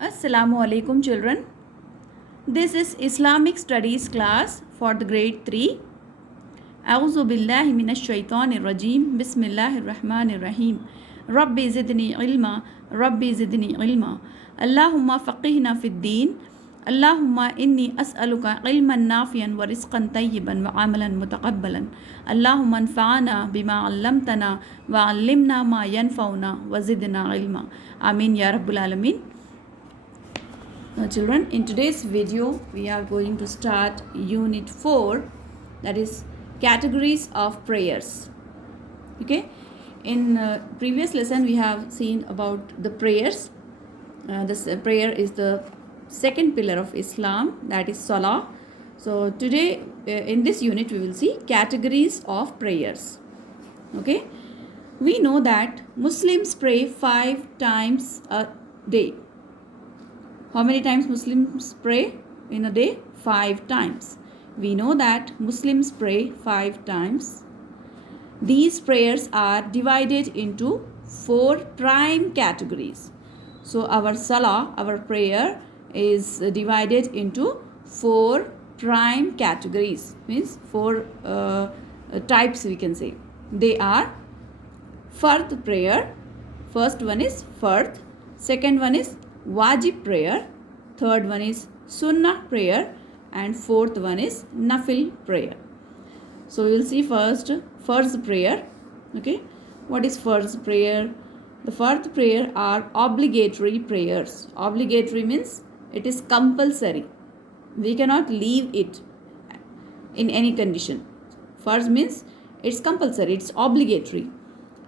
Assalamu alaikum children. This is Islamic Studies class for the grade 3. A'udhu billahi minash shaitanir rajim. Bismillahir rahmanir rahim. Rabbi zidni ilma. Rabbi zidni ilma. Allahumma faqihna fid deen. Allahumma inni as'aluka ilman nafiyan wa rizqan tayyiban wa amalan mutaqabbalan. Allahumma anfa'ana bima 'allamtana wa 'allimna ma yanfa'una wa zidna ilma. Amin ya rabbul alamin. Now children, in today's video we are going to start unit 4, that is categories of prayers. Okay, in previous lesson we have seen about the prayers. This prayer is the second pillar of Islam, that is Salah. So today in this unit we will see categories of prayers. Okay, we know that Muslims pray 5 times a day. How many times Muslims pray in a day? 5 times. We know that Muslims pray 5 times. These prayers are divided into 4 prime categories. So our salah, our prayer is divided into 4 prime categories. Means 4 types we can say. They are Fard prayer. First one is Fard. Second one is Wajib prayer, third one is Sunnah prayer, and fourth one is Nafil prayer. So we will see first Farz prayer. Okay, what is Farz prayer? The Farz prayer are obligatory prayers. Obligatory means it is compulsory. We cannot leave it in any condition. Farz means it's compulsory, it's obligatory.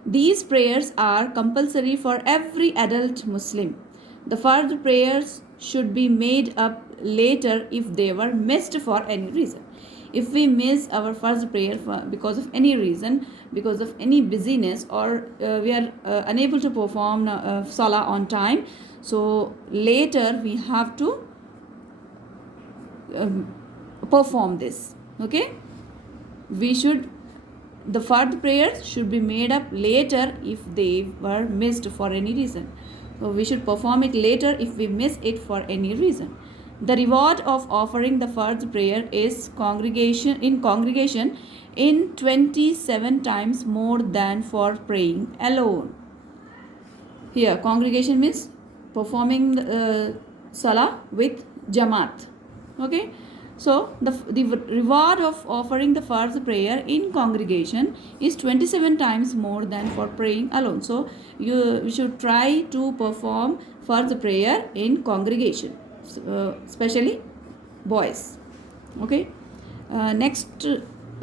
These prayers are compulsory for every adult Muslim. The Fard prayers should be made up later if they were missed for any reason. If we miss our Fard prayer because of any reason, because of any busyness, or we are unable to perform Salah on time, so later we have to perform this. Okay, the Fard prayers should be made up later if they were missed for any reason. So we should perform it later if we miss it for any reason. The reward of offering the Fard prayer is congregation in 27 times more than for praying alone. Here congregation means performing Salah with Jamaat. Okay. So the reward of offering the Fard prayer in congregation is 27 times more than for praying alone. So you should try to perform Fard prayer in congregation, especially boys. Okay. Next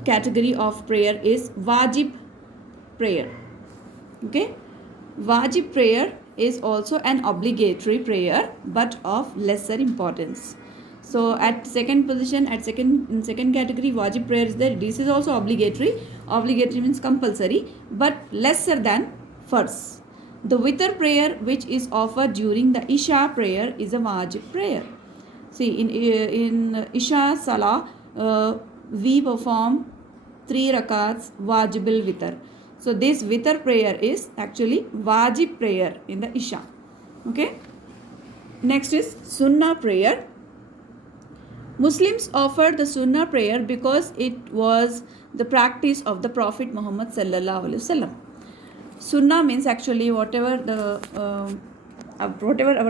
category of prayer is Wajib prayer. Okay. Wajib prayer is also an obligatory prayer but of lesser importance. So at second position, in second category, Wajib prayer is there. This is also obligatory. Obligatory means compulsory, but lesser than Farz. The Witr prayer, which is offered during the Isha prayer, is a Wajib prayer. See, in Isha Salah, we perform 3 rakats Wajibul Witr. So this Witr prayer is actually Wajib prayer in the Isha. Okay. Next is Sunnah prayer. Muslims offer the Sunnah prayer because it was the practice of the Prophet Muhammad sallallahu alaihi wasallam. Sunnah means actually whatever our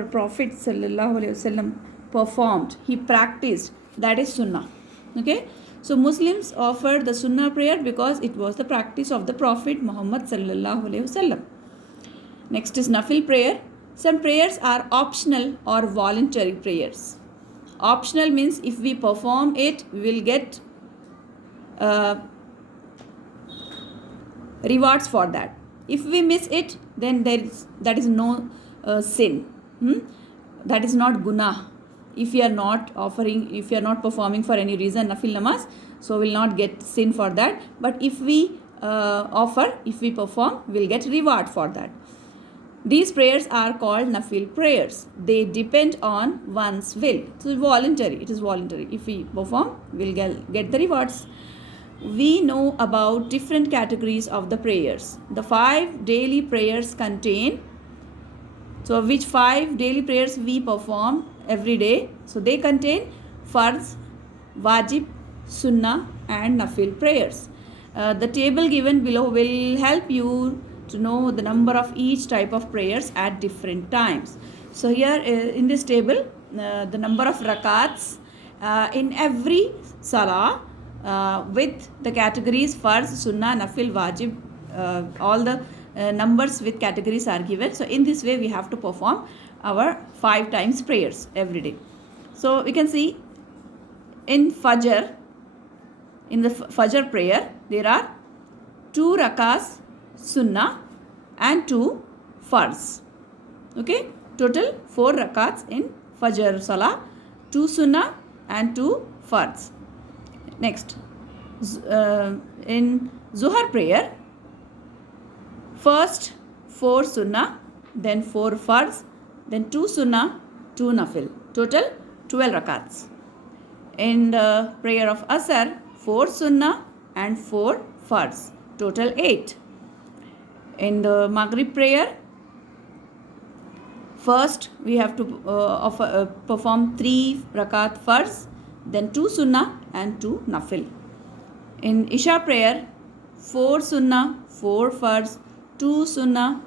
Prophet sallallahu alaihi wasallam performed, he practiced, that is Sunnah. Okay, so Muslims offer the Sunnah prayer because it was the practice of the Prophet Muhammad sallallahu alaihi wasallam. Next is Nafil prayer. Some prayers are optional or voluntary prayers. Optional means if we perform it, we will get rewards for that. If we miss it, then that is no sin. That is not guna. If you are not performing for any reason nafil namaz, so we will not get sin for that. But if we perform, we will get reward for that. These prayers are called Nafil prayers. They depend on one's will. So voluntary. It is voluntary. If we perform, we will get the rewards. We know about different categories of the prayers. The 5 daily prayers contain So which 5 daily prayers we perform every day? So they contain farz, wajib, sunnah and nafil prayers. The table given below will help you to know the number of each type of prayers at different times. So here in this table, the number of rakats in every salah with the categories farz, sunnah, nafil, wajib, all the numbers with categories are given. So in this way we have to perform our 5 times prayers every day. So we can see in Fajr, in the Fajr prayer, there are 2 rakats sunnah and 2 farz. Okay, total 4 rakats in Fajr salah, 2 sunnah and 2 farz. Next, in Zuhar prayer, first 4 sunnah, then 4 farz, then 2 sunnah, 2 nafil. Total 12 rakats. In the prayer of Asr, 4 sunnah and 4 farz. Total 8. In the Maghrib prayer, first we have to perform 3 rakat farz, then 2 sunnah and 2 nafil. In Isha prayer, 4 sunnah, 4 farz, 2 sunnah,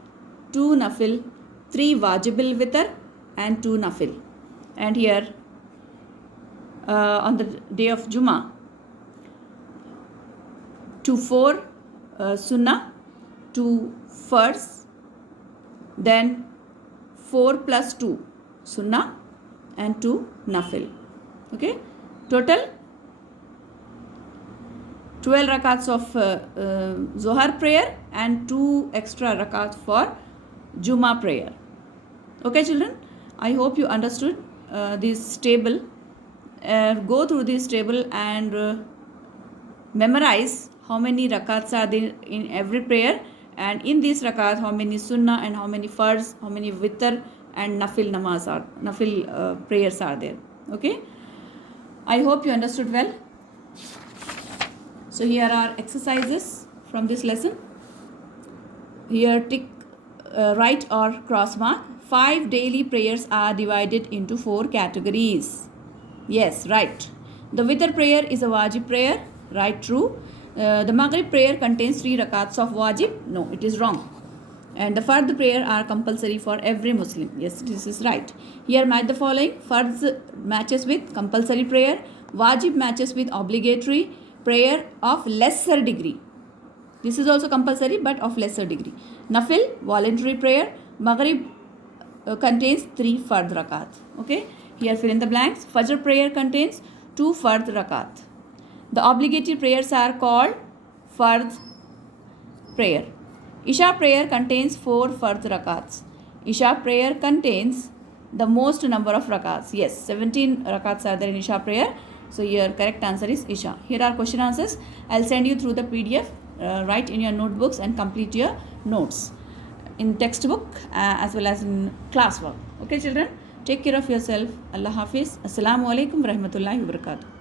2 nafil, 3 wajibil witr and 2 nafil. And here on the day of Jummah, 4 sunnah, 2 farz, then 4 plus 2 sunnah and 2 nafil. Okay, total 12 rakats of Zohar prayer and 2 extra rakats for Jummah prayer. Okay children, I hope you understood this table. Go through this table and memorize how many rakats are there in every prayer, and in this rakat how many sunnah and how many farz, how many witr and nafil prayers are there. Okay, I hope you understood well. So here are exercises from this lesson. Here tick right or cross mark. 5 daily prayers are divided into 4 categories. Yes, right. The witr prayer is a wajib prayer. Right, true. The Maghrib prayer contains 3 rakats of wajib. No, it is wrong. And the fard prayer are compulsory for every Muslim. Yes, this is right. Here match the following. Fards matches with compulsory prayer. Wajib matches with obligatory prayer of lesser degree. This is also compulsory but of lesser degree. Nafil, voluntary prayer. Maghrib contains 3 fard rakat. Okay. Here fill in the blanks. Fajr prayer contains 2 fard rakat. The obligatory prayers are called fard prayer. Isha prayer contains 4 fard rakats. Isha prayer contains the most number of rakats. Yes, 17 rakats are there in Isha prayer. So your correct answer is Isha. Here are question answers. I'll send you through the PDF. Write in your notebooks and complete your notes in textbook as well as in classwork. Okay children, take care of yourself. Allah Hafiz. Assalamu alaikum warahmatullahi wabarakatuh.